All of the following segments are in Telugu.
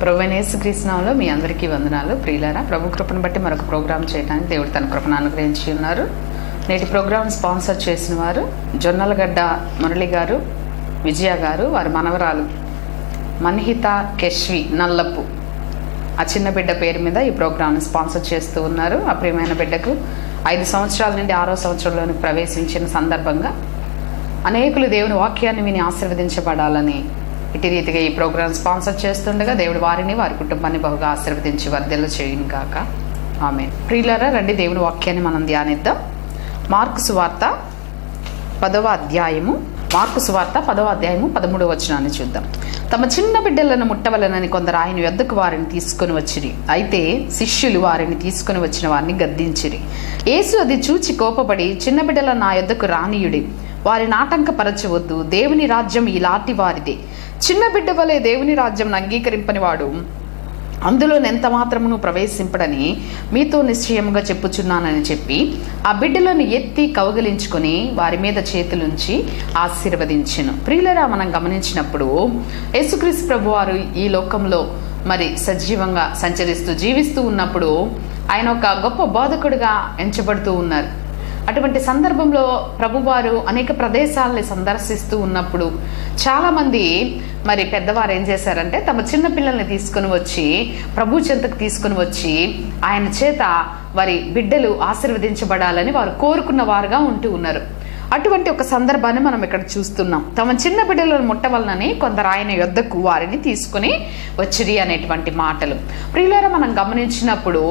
ప్రభువైన యేసుక్రీస్తు నామములో మీ అందరికీ వందనాలు. ప్రియులారా, ప్రభు కృపను బట్టి మరొక ప్రోగ్రాం చేయడానికి దేవుడు తన కృపను అనుగ్రహించి ఉన్నారు. నేటి ప్రోగ్రాం స్పాన్సర్ చేసిన వారు జొన్నలగడ్డ మురళి గారు, విజయ గారు, వారి మనవరాలు మన్హిత కెష్వి నల్లప్పు. ఆ చిన్న బిడ్డ పేరు మీద ఈ ప్రోగ్రాంను స్పాన్సర్ చేస్తూ ఉన్నారు. ఆ ప్రియమైన బిడ్డకు 5 సంవత్సరాల నుండి 6వ సంవత్సరంలోనికి ప్రవేశించిన సందర్భంగా అనేకులు దేవుని వాక్యాన్ని విని ఆశీర్వదించబడాలని ఇటు రీతిగా ఈ ప్రోగ్రాం స్పాన్సర్ చేస్తుండగా దేవుడు వారిని, వారి కుటుంబాన్ని బహుగా ఆశీర్వదించి వర్ధెలు చేయను గాక. ఆమేన్. ప్రియులారా, రండి దేవుని వాక్యాన్ని మనం ధ్యానిద్దాం. మార్కు సువార్త 10వ అధ్యాయము 13వ వచనాన్ని చూద్దాం. తమ చిన్న బిడ్డలను ముట్టవలనని కొందరు ఆయన యొద్దకు వారిని తీసుకొని వచ్చిరి. అయితే శిష్యులు వారిని తీసుకొని వచ్చిన వారిని గద్దించిరి. యేసు అది చూచి కోపపడి, చిన్న బిడ్డలను నా యొద్దకు రానీయుడి, వారిని ఆటంకపరచవద్దు, దేవుని రాజ్యం ఇలాంటి వారిదే. చిన్న బిడ్డ వలె దేవుని రాజ్యం అంగీకరింపని వాడు అందులో ఎంత మాత్రమును ప్రవేశింపడని మీతో నిశ్చయముగా చెప్పుచున్నానని చెప్పి ఆ బిడ్డలను ఎత్తి కౌగిలించుకొని వారి మీద చేతులుంచి ఆశీర్వదించెను. ప్రియులరా, మనం గమనించినప్పుడు యేసుక్రీస్తు ప్రభువారు ఈ లోకంలో మరి సజీవంగా సంచరిస్తూ జీవిస్తూ ఉన్నప్పుడు ఆయన ఒక గొప్ప బోధకుడిగా ఎంచబడుతూ ఉన్నారు. అటువంటి సందర్భంలో ప్రభువారు అనేక ప్రదేశాలని సందర్శిస్తూ ఉన్నప్పుడు చాలామంది మరి పెద్దవారు ఏం చేశారంటే తమ చిన్న పిల్లల్ని తీసుకుని వచ్చి ప్రభు చెంతకు తీసుకుని వచ్చి ఆయన చేత వారి బిడ్డలు ఆశీర్వదించబడాలని వారు కోరుకున్న వారుగా ఉంటూ ఉన్నారు. అటువంటి ఒక సందర్భాన్ని మనం ఇక్కడ చూస్తున్నాం. తమ చిన్న బిడ్డలను ముట్టవలనని కొందరు ఆయన యొద్దకు వారిని తీసుకుని వచ్చిరి అనేటువంటి మాటలు. ప్రియులారా, మనం గమనించినప్పుడు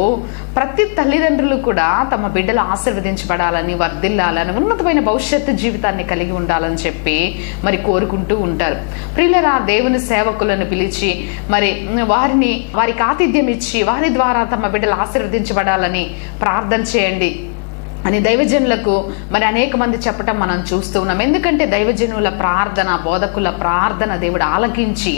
ప్రతి తల్లిదండ్రులు కూడా తమ బిడ్డలు ఆశీర్వదించబడాలని, వర్ధిల్లాలని, ఉన్నతమైన భవిష్యత్తు జీవితాన్ని కలిగి ఉండాలని చెప్పి మరి కోరుకుంటూ ఉంటారు. ప్రియులారా, దేవుని సేవకులను పిలిచి మరి వారికి ఆతిథ్యం ఇచ్చి వారి ద్వారా తమ బిడ్డలు ఆశీర్వదించబడాలని ప్రార్థన చేయండి అని దైవజనులకు మరి అనేక మంది చెప్పటం మనం చూస్తూ ఉన్నాం. ఎందుకంటే దైవజనుల ప్రార్థన, బోధకుల ప్రార్థన దేవుడు ఆలకించి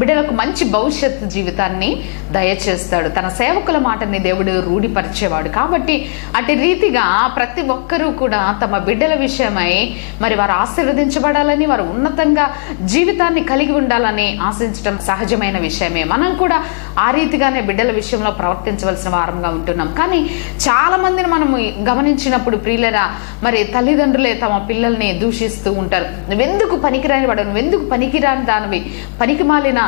బిడ్డలకు మంచి భవిష్యత్తు జీవితాన్ని దయచేస్తాడు. తన సేవకుల మాటని దేవుడు రూఢిపరిచేవాడు. కాబట్టి అటు రీతిగా ప్రతి ఒక్కరూ కూడా తమ బిడ్డల విషయమై మరి వారు ఆశీర్వదించబడాలని, వారు ఉన్నతంగా జీవితాన్ని కలిగి ఉండాలని ఆశించడం సహజమైన విషయమే. మనం కూడా ఆ రీతిగానే బిడ్డల విషయంలో ప్రవర్తించవలసిన వారంగా ఉంటున్నాం. కానీ చాలా మందిని మనం గమనించినప్పుడు ప్రియులరా, మరి తల్లిదండ్రులే తమ పిల్లల్ని దూషిస్తూ ఉంటారు. నువ్వెందుకు పనికిరాని వాడు, నువ్వెందుకు పనికిరాని దానివి, పనికి మాలిన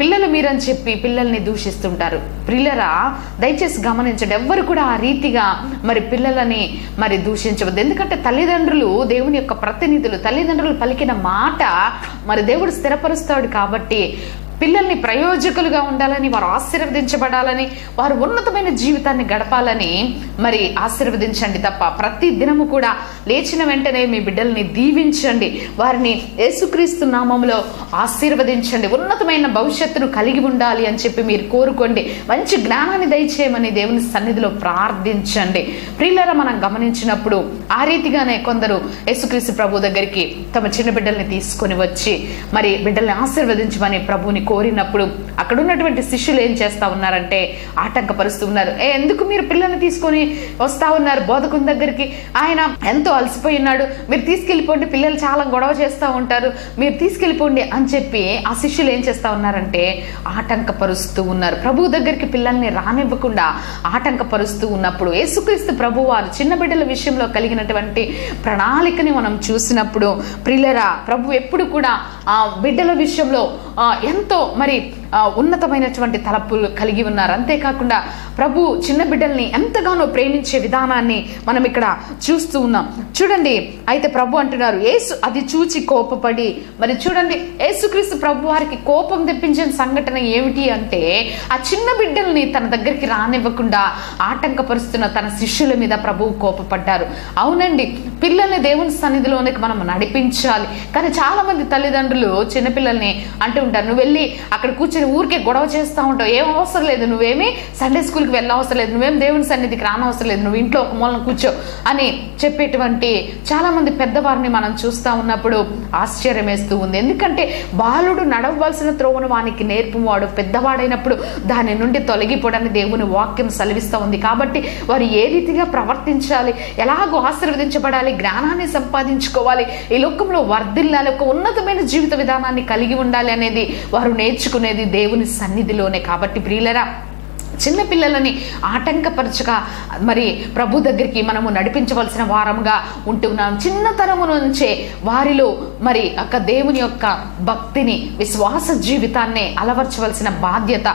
పిల్లలు మీరని చెప్పి పిల్లల్ని దూషిస్తుంటారు. ప్రియులరా, దయచేసి గమనించండి, ఎవ్వరు కూడా ఆ రీతిగా మరి పిల్లలని మరి దూషించవద్దు. ఎందుకంటే తల్లిదండ్రులు దేవుని యొక్క ప్రతినిధులు. తల్లిదండ్రులు పలికిన మాట మరి దేవుడు స్థిరపరుస్తాడు. కాబట్టి పిల్లల్ని ప్రయోజకులుగా ఉండాలని, వారు ఆశీర్వదించబడాలని, వారు ఉన్నతమైన జీవితాన్ని గడపాలని మరి ఆశీర్వదించండి తప్ప ప్రతి దినము కూడా లేచిన వెంటనే మీ బిడ్డల్ని దీవించండి, వారిని యేసుక్రీస్తు నామములో ఆశీర్వదించండి, ఉన్నతమైన భవిష్యత్తును కలిగి ఉండాలి అని చెప్పి మీరు కోరుకోండి. మంచి జ్ఞానాన్ని దయచేయమని దేవుని సన్నిధిలో ప్రార్థించండి. ప్రియులారా, మనం గమనించినప్పుడు ఆ రీతిగానే కొందరు యేసుక్రీస్తు ప్రభు దగ్గరికి తమ చిన్న బిడ్డల్ని తీసుకొని వచ్చి మరి బిడ్డల్ని ఆశీర్వదించమని ప్రభుని కోరినప్పుడు అక్కడ ఉన్నటువంటి శిష్యులు ఏం చేస్తా ఉన్నారంటే ఆటంకపరుస్తూ ఉన్నారు. ఎందుకు మీరు పిల్లల్ని తీసుకొని వస్తా ఉన్నారు బోధకుని దగ్గరికి? ఆయన ఎంతో అలసిపోయి ఉన్నాడు, మీరు తీసుకెళ్ళిపోండి, పిల్లలు చాలా గొడవ చేస్తూ ఉంటారు, మీరు తీసుకెళ్ళిపోండి అని చెప్పి ఆ శిష్యులు ఏం చేస్తా ఉన్నారంటే ఆటంకపరుస్తూ ఉన్నారు. ప్రభు దగ్గరికి పిల్లల్ని రానివ్వకుండా ఆటంకపరుస్తూ ఉన్నప్పుడు యేసుక్రీస్తు ప్రభు వారు చిన్న బిడ్డల విషయంలో కలిగినటువంటి ప్రణాళికని మనం చూసినప్పుడు ప్రియులరా, ప్రభు ఎప్పుడు కూడా ఆ బిడ్డల విషయంలో ఎంతో మరి ఉన్నతమైనటువంటి తలపులు కలిగి ఉన్నారు. అంతేకాకుండా ప్రభు చిన్న బిడ్డల్ని ఎంతగానో ప్రేమించే విధానాన్ని మనం ఇక్కడ చూస్తూ ఉన్నాం. చూడండి, అయితే ప్రభు అంటున్నారు, యేసు అది చూచి కోపపడి, మరి చూడండి యేసుక్రీస్తు ప్రభు వారికి కోపం తెప్పించిన సంఘటన ఏమిటి అంటే ఆ చిన్న బిడ్డల్ని తన దగ్గరికి రానివ్వకుండా ఆటంకపరుస్తున్న తన శిష్యుల మీద ప్రభువు కోపపడ్డారు. అవునండి, పిల్లల్ని దేవుని సన్నిధిలోనికి మనం నడిపించాలి. కానీ చాలా మంది తల్లిదండ్రులు చిన్నపిల్లల్ని అంటూ ఉంటారు, నువ్వు వెళ్ళి అక్కడ కూర్చొని ఊరికే గొడవ చేస్తూ ఉంటావు, ఏం అవసరం లేదు, నువ్వేమీ సండే స్కూల్కి వెళ్ళవసరం లేదు, నువ్వేం దేవుని సన్నిధికి రానవసరం లేదు, నువ్వు ఇంట్లో ఒక మూలన కూర్చో అని చెప్పేటువంటి చాలా మంది పెద్దవారిని మనం చూస్తూ ఉన్నప్పుడు ఆశ్చర్యం వేస్తూ ఉంది. ఎందుకంటే బాలుడు నడవవలసిన త్రోవను వానికి నేర్పువాడు పెద్దవాడైనప్పుడు దాని నుండి తొలగిపోవడానికి దేవుని వాక్యం సెలవిస్తూ ఉంది. కాబట్టి వారు ఏ రీతిగా ప్రవర్తించాలి, ఎలాగో ఆశీర్వదించబడాలి, జ్ఞానాన్ని సంపాదించుకోవాలి, ఈ లోకంలో వర్ధిల్లాలి, ఒక ఉన్నతమైన జీవిత విధానాన్ని కలిగి ఉండాలి అనేది వారు నేర్చుకునేది పొందింది దేవుని సన్నిధిలోనే. కాబట్టి ప్రియులరా, చిన్నపిల్లలని ఆటంకపరచగా మరి ప్రభు దగ్గరికి మనము నడిపించవలసిన వారముగా ఉంటున్నాం. చిన్నతనము నుంచే వారిలో మరి దేవుని యొక్క భక్తిని, విశ్వాస జీవితాన్ని అలవర్చవలసిన బాధ్యత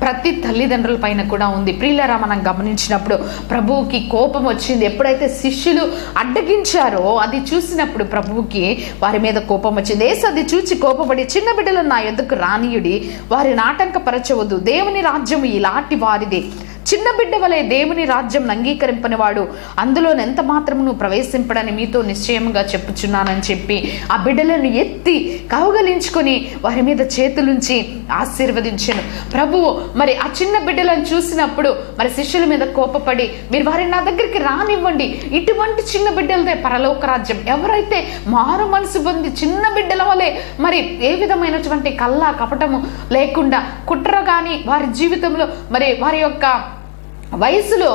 ప్రతి తల్లిదండ్రుల పైన కూడా ఉంది. ప్రియులరా, మనం గమనించినప్పుడు ప్రభువుకి కోపం వచ్చింది. ఎప్పుడైతే శిష్యులు అడ్డగించారో అది చూసినప్పుడు ప్రభువుకి వారి మీద కోపం వచ్చింది. యేసు అది చూచి కోపపడి, చిన్న బిడ్డలను నా యొద్దకు రానీయుడి, వారిని ఆటంకపరచవద్దు, దేవుని రాజ్యము ఇలాంటి వారిది. చిన్న బిడ్డ వలె దేవుని రాజ్యం అంగీకరింపని వాడు అందులో ఎంత మాత్రమును ప్రవేశింపడని మీతో నిశ్చయముగా చెప్పుచున్నానని చెప్పి ఆ బిడ్డలను ఎత్తి కౌగలించుకొని వారి మీద చేతులుంచి ఆశీర్వదించెను. ప్రభువు మరి ఆ చిన్న బిడ్డలను చూసినప్పుడు మరి శిష్యుల మీద కోపపడి, మీరు వారిని నా దగ్గరికి రానివ్వండి, ఇటువంటి చిన్న బిడ్డలదే పరలోక రాజ్యం. ఎవరైతే మారు మనసు పొంది చిన్న బిడ్డల వలె మరి ఏ విధమైనటువంటి కల్లా కపటము లేకుండా, కుట్ర కానీ వారి జీవితంలో మరి వారి యొక్క వయసులో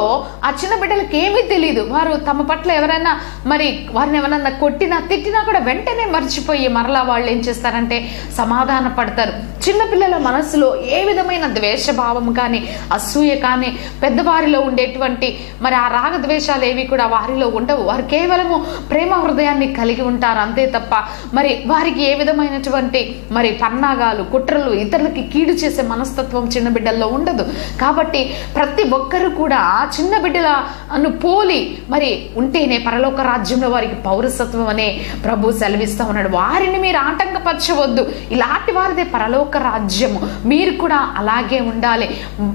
ఆ చిన్న బిడ్డలకి ఏమీ తెలియదు. వారు తమ పట్ల ఎవరైనా మరి వారిని ఎవరన్నా కొట్టినా తిట్టినా కూడా వెంటనే మర్చిపోయి మరలా వాళ్ళు ఏం చేస్తారంటే సమాధాన పడతారు. చిన్నపిల్లల మనసులో ఏ విధమైన ద్వేషభావం కానీ, అసూయ కానీ, పెద్దవారిలో ఉండేటువంటి మరి ఆ రాగద్వేషాలు ఏవి కూడా వారిలో ఉండవు. వారు కేవలము ప్రేమ హృదయాన్ని కలిగి ఉంటారు అంతే తప్ప మరి వారికి ఏ విధమైనటువంటి మరి పన్నాగాలు, కుట్రలు, ఇతరులకి కీడు చేసే మనస్తత్వం చిన్న బిడ్డల్లో ఉండదు. కాబట్టి ప్రతి ఒక్కరు కూడా చిన్న బిడ్డలను పోలి మరి ఉంటేనే పరలోక రాజ్యంలో వారికి పౌరసత్వం అనే ప్రభు సెలవిస్తూ ఉన్నాడు. వారిని మీరు ఆటంకపరచవద్దు, ఇలాంటి వారిదే పరలోక రాజ్యము. మీరు కూడా అలాగే ఉండాలి.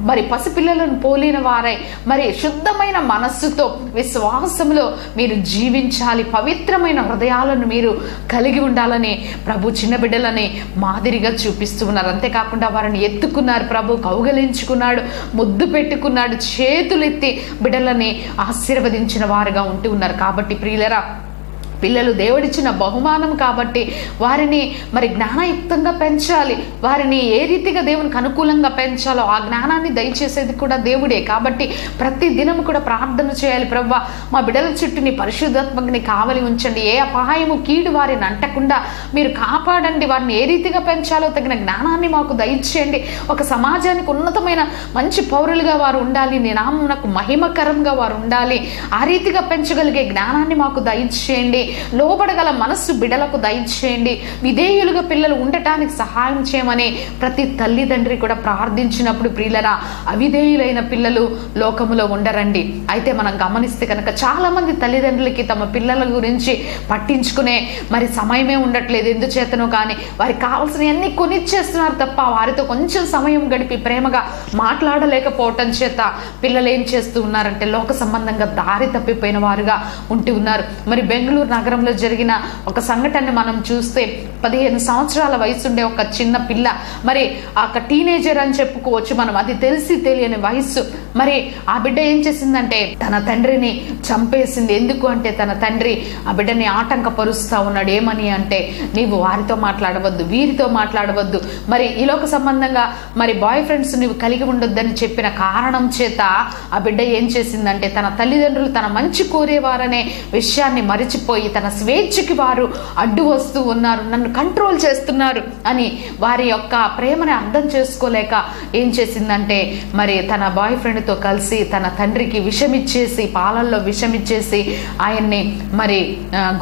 మరి పసిపిల్లలను పోలిన వారై మరి శుద్ధమైన మనస్సుతో విశ్వాసంలో మీరు జీవించాలి. పవిత్రమైన హృదయాలను మీరు కలిగి ఉండాలని ప్రభు చిన్న బిడ్డలని మాదిరిగా చూపిస్తూ ఉన్నారు. అంతేకాకుండా వారిని ఎత్తుకున్నారు, ప్రభు కౌగలించుకున్నాడు, ముద్దు పెట్టుకున్నాడు, చేతులెత్తి బిడ్డలని ఆశీర్వదించిన వారుగా ఉంటూ ఉన్నారు. కాబట్టి ప్రియులరా, పిల్లలు దేవుడిచ్చిన బహుమానం కాబట్టి వారిని మరి జ్ఞానయుక్తంగా పెంచాలి. వారిని ఏ రీతిగా దేవునికి అనుకూలంగా పెంచాలో ఆ జ్ఞానాన్ని దయచేసేది కూడా దేవుడే. కాబట్టి ప్రతి దినం కూడా ప్రార్థన చేయాలి, ప్రభువా మా బిడ్డల చుట్టూ నీ పరిశుద్ధాత్మని కావలి ఉంచండి, ఏ అపాయము కీడు వారిని అంటకుండా మీరు కాపాడండి, వారిని ఏ రీతిగా పెంచాలో తగిన జ్ఞానాన్ని మాకు దయచేయండి. ఒక సమాజానికి ఉన్నతమైన మంచి పౌరులుగా వారు ఉండాలి, నీ నామమునకు మహిమకరంగా వారు ఉండాలి. ఆ రీతిగా పెంచగలిగే జ్ఞానాన్ని మాకు దయచేయండి. లోబడగల మనస్సు బిడ్డలకు దయచేయండి. విధేయులుగా పిల్లలు ఉండటానికి సహాయం చేయమని ప్రతి తల్లిదండ్రి కూడా ప్రార్థించినప్పుడు ప్రియులరా, అవిధేయులైన పిల్లలు లోకములో ఉండరండి. అయితే మనం గమనిస్తే కనుక చాలా మంది తల్లిదండ్రులకి తమ పిల్లల గురించి పట్టించుకునే మరి సమయమే ఉండట్లేదు. ఎందుచేతనో కానీ వారికి కావాల్సినవన్నీ కొనిచ్చేస్తున్నారు తప్ప వారితో కొంచెం సమయం గడిపి ప్రేమగా మాట్లాడలేకపోవటం చేత పిల్లలు ఏం చేస్తూ ఉన్నారంటే లోక సంబంధంగా దారి తప్పిపోయిన వారుగా ఉంటూ ఉన్నారు. మరి బెంగళూరు నగరంలో జరిగిన ఒక సంఘటన మనం చూస్తే 15 సంవత్సరాల వయసుండే ఒక చిన్న పిల్ల, మరి ఆ టీనేజర్ అని చెప్పుకోవచ్చు మనం, అది తెలిసి తెలియని వయసు. మరి ఆ బిడ్డ ఏం చేసిందంటే తన తండ్రిని చంపేసింది. ఎందుకు అంటే తన తండ్రి ఆ బిడ్డని ఆటంకపరుస్తూ ఉన్నాడు. ఏమని అంటే, నీవు వారితో మాట్లాడవద్దు, వీరితో మాట్లాడవద్దు, మరి ఈ లోక సంబంధంగా మరి బాయ్ ఫ్రెండ్స్ నువ్వు కలిగి ఉండొద్దని చెప్పిన కారణం చేత ఆ బిడ్డ ఏం చేసిందంటే తన తల్లిదండ్రులు తన మంచి కోరేవారనే విషయాన్ని మరిచిపోయి తన స్వేచ్ఛకి వారు అడ్డు వస్తూ ఉన్నారు, నన్ను కంట్రోల్ చేస్తున్నారు అని వారి యొక్క ప్రేమని అర్థం చేసుకోలేక ఏం చేసిందంటే మరి తన బాయ్ ఫ్రెండ్తో కలిసి తన తండ్రికి విషమిచ్చేసి, పాలల్లో విషమిచ్చేసి ఆయన్ని మరి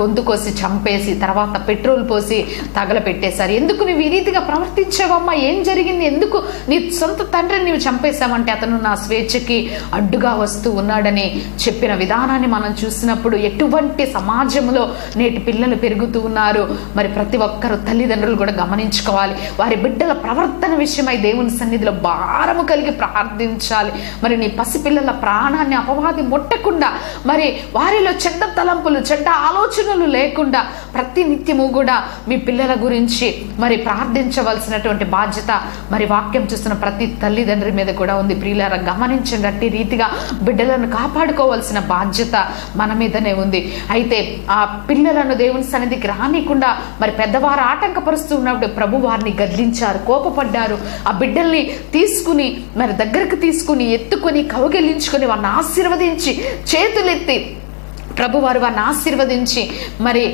గొంతు కోసి చంపేసి తర్వాత పెట్రోల్ పోసి తగలపెట్టేశారు. ఎందుకు నువ్వు ఈ రీతిగా ప్రవర్తించావమ్మా, ఏం జరిగింది, ఎందుకు నీ సొంత తండ్రిని నువ్వు చంపేశావంటే అతను నా స్వేచ్ఛకి అడ్డుగా వస్తూ ఉన్నాడని చెప్పిన విధానాన్ని మనం చూసినప్పుడు ఎటువంటి సమాజంలో నేటి పిల్లలు పెరుగుతూ ఉన్నారు. మరి ప్రతి ఒక్కరు తల్లిదండ్రులు కూడా గమనించుకోవాలి. వారి బిడ్డల ప్రవర్తన విషయమై దేవుని సన్నిధిలో భారము కలిగి ప్రార్థించాలి. మరి నీ పసిపిల్లల ప్రాణాన్ని అపవాది ముట్టకుండా, మరి వారిలో చెడ్డ తలంపులు, చెడ్డ ఆలోచనలు లేకుండా ప్రతి నిత్యము కూడా మీ పిల్లల గురించి మరి ప్రార్థించవలసినటువంటి బాధ్యత మరి వాక్యం చూస్తున్న ప్రతి తల్లిదండ్రి మీద కూడా ఉంది. ప్రియులారా, గమనించండి, అట్టి రీతిగా బిడ్డలను కాపాడుకోవాల్సిన బాధ్యత మన మీదనే ఉంది. అయితే ఆ పిల్లలను దేవుని సన్నిధికి రానికుండా మరి పెద్దవారు ఆటంకపరుస్తూ ఉన్నప్పుడు ప్రభు వారిని గద్దించారు, కోపపడ్డారు. ఆ బిడ్డల్ని తీసుకుని మరి దగ్గరకు తీసుకుని ఎత్తుకొని కౌగిలించుకొని వారిని ఆశీర్వదించి చేతులెత్తి ప్రభువారు వారిని ఆశీర్వదించి మరి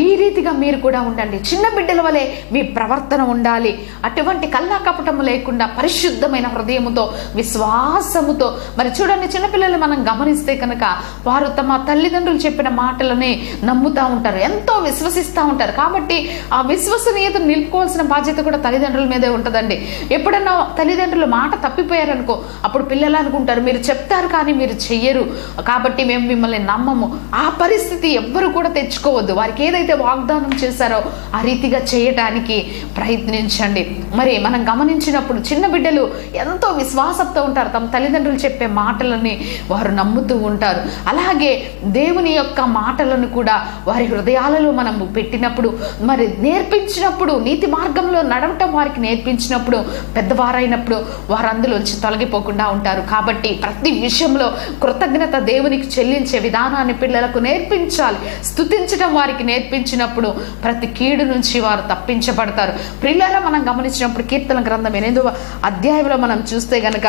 ఈ రీతిగా మీరు కూడా ఉండండి, చిన్న బిడ్డల వలె మీ ప్రవర్తన ఉండాలి, అటువంటి కల్లా కపటము లేకుండా పరిశుద్ధమైన హృదయముతో విశ్వాసముతో. మరి చూడండి, చిన్నపిల్లలు మనం గమనిస్తే కనుక వారు తమ తల్లిదండ్రులు చెప్పిన మాటలని నమ్ముతూ ఉంటారు, ఎంతో విశ్వసిస్తూ ఉంటారు. కాబట్టి ఆ విశ్వసనీయతను నిలుపుకోవాల్సిన బాధ్యత కూడా తల్లిదండ్రుల మీదే ఉంటుందండి. ఎప్పుడన్నా తల్లిదండ్రులు మాట తప్పిపోయారనుకో, అప్పుడు పిల్లలు అనుకుంటారు మీరు చెప్తారు కానీ మీరు చెయ్యరు, కాబట్టి మేము మిమ్మల్ని నమ్మము. ఆ పరిస్థితి ఎవ్వరు కూడా తెచ్చుకోవద్దు. వారికి ఏదైతే వాగ్దానం చేశారో ఆ రీతిగా చేయటానికి ప్రయత్నించండి. మరి మనం గమనించినప్పుడు చిన్న బిడ్డలు ఎంతో విశ్వాసంతో ఉంటారు, తమ తల్లిదండ్రులు చెప్పే మాటలని వారు నమ్ముతూ ఉంటారు. అలాగే దేవుని యొక్క మాటలను కూడా వారి హృదయాలలో మనం పెట్టినప్పుడు, మరి నేర్పించినప్పుడు, నీతి మార్గంలో నడవటం వారికి నేర్పించినప్పుడు, పెద్దవారైనప్పుడు వారు అందులోంచి తొలగిపోకుండా ఉంటారు. కాబట్టి ప్రతి విషయంలో కృతజ్ఞత దేవునికి చెల్లించే విధానాన్ని పిల్లలకు నేర్పించాలి. స్తుతించడం వారికి నేర్పించినప్పుడు ప్రతి కీడు నుంచి వారు తప్పించబడతారు. ప్రియులారా, మనం గమనించినప్పుడు కీర్తన గ్రంథం 8వ అధ్యాయంలో మనం చూస్తే గనక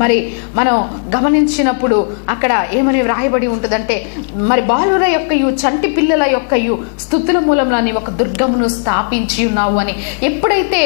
మరి మనం గమనించినప్పుడు అక్కడ ఏమని వ్రాయబడి ఉంటుందంటే, మరి బాలుర యొక్కయు చంటి పిల్లల యొక్కయు స్తుతుల మూలంలో నీ ఒక దుర్గమును స్థాపించి ఉన్నావు అని. ఎప్పుడైతే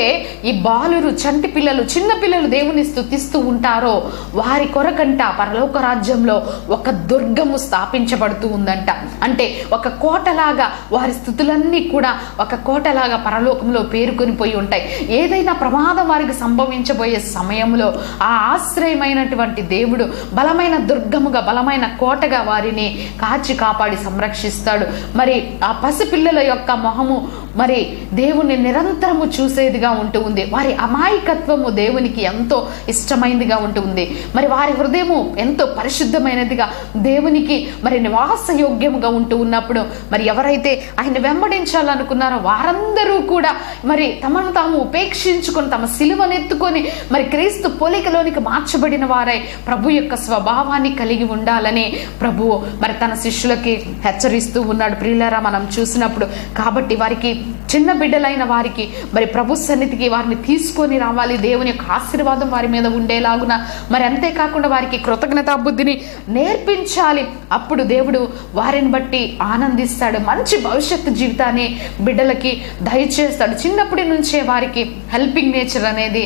ఈ బాలురు, చంటి పిల్లలు, చిన్న పిల్లలు దేవుని స్తుతిస్తూ ఉంటారో వారి కొరకంట పరలోక రాజ్యంలో ఒక దుర్గము స్థాపించబడుతూ ఉందంట. అంటే ఒక కోటలాగా వారి స్థుతులన్నీ కూడా ఒక కోటలాగా పరలోకంలో పేరుకొని పోయి ఉంటాయి. ఏదైనా ప్రమాదం వారికి సంభవించబోయే సమయంలో ఆ ఆశ్రయమైనటువంటి దేవుడు బలమైన దుర్గముగా, బలమైన కోటగా వారిని కాచి కాపాడి సంరక్షిస్తాడు. మరి ఆ పసిపిల్లల యొక్క మొహము మరి దేవుని నిరంతరము చూసేదిగా ఉంటూ ఉంది. వారి అమాయకత్వము దేవునికి ఎంతో ఇష్టమైనదిగా ఉంటుంది. మరి వారి హృదయము ఎంతో పరిశుద్ధమైనదిగా దేవునికి మరి నివాసయోగ్యముగా ఉంటూ ఉన్నప్పుడు, మరి ఎవరైతే ఆయన వెంబడించాలనుకున్నారో వారందరూ కూడా మరి తమను తాము ఉపేక్షించుకొని తమ సిలువనెత్తుకొని మరి క్రీస్తు పోలికలోనికి మార్చబడిన వారై ప్రభు యొక్క స్వభావాన్ని కలిగి ఉండాలని ప్రభువు మరి తన శిష్యులకి హెచ్చరిస్తూ ఉన్నాడు. ప్రియులారా, మనం చూసినప్పుడు కాబట్టి వారికి, చిన్న బిడ్డలైన వారికి మరి ప్రభు సన్నిధికి వారిని తీసుకొని రావాలి. దేవుని యొక్క ఆశీర్వాదం వారి మీద ఉండేలాగున, మరి అంతేకాకుండా వారికి కృతజ్ఞతా బుద్ధిని నేర్పించాలి. అప్పుడు దేవుడు వారిని బట్టి ఆనందిస్తాడు, మంచి భవిష్యత్తు జీవితాన్ని బిడ్డలకి దయచేస్తాడు. చిన్నప్పటి నుంచే వారికి హెల్పింగ్ నేచర్ అనేది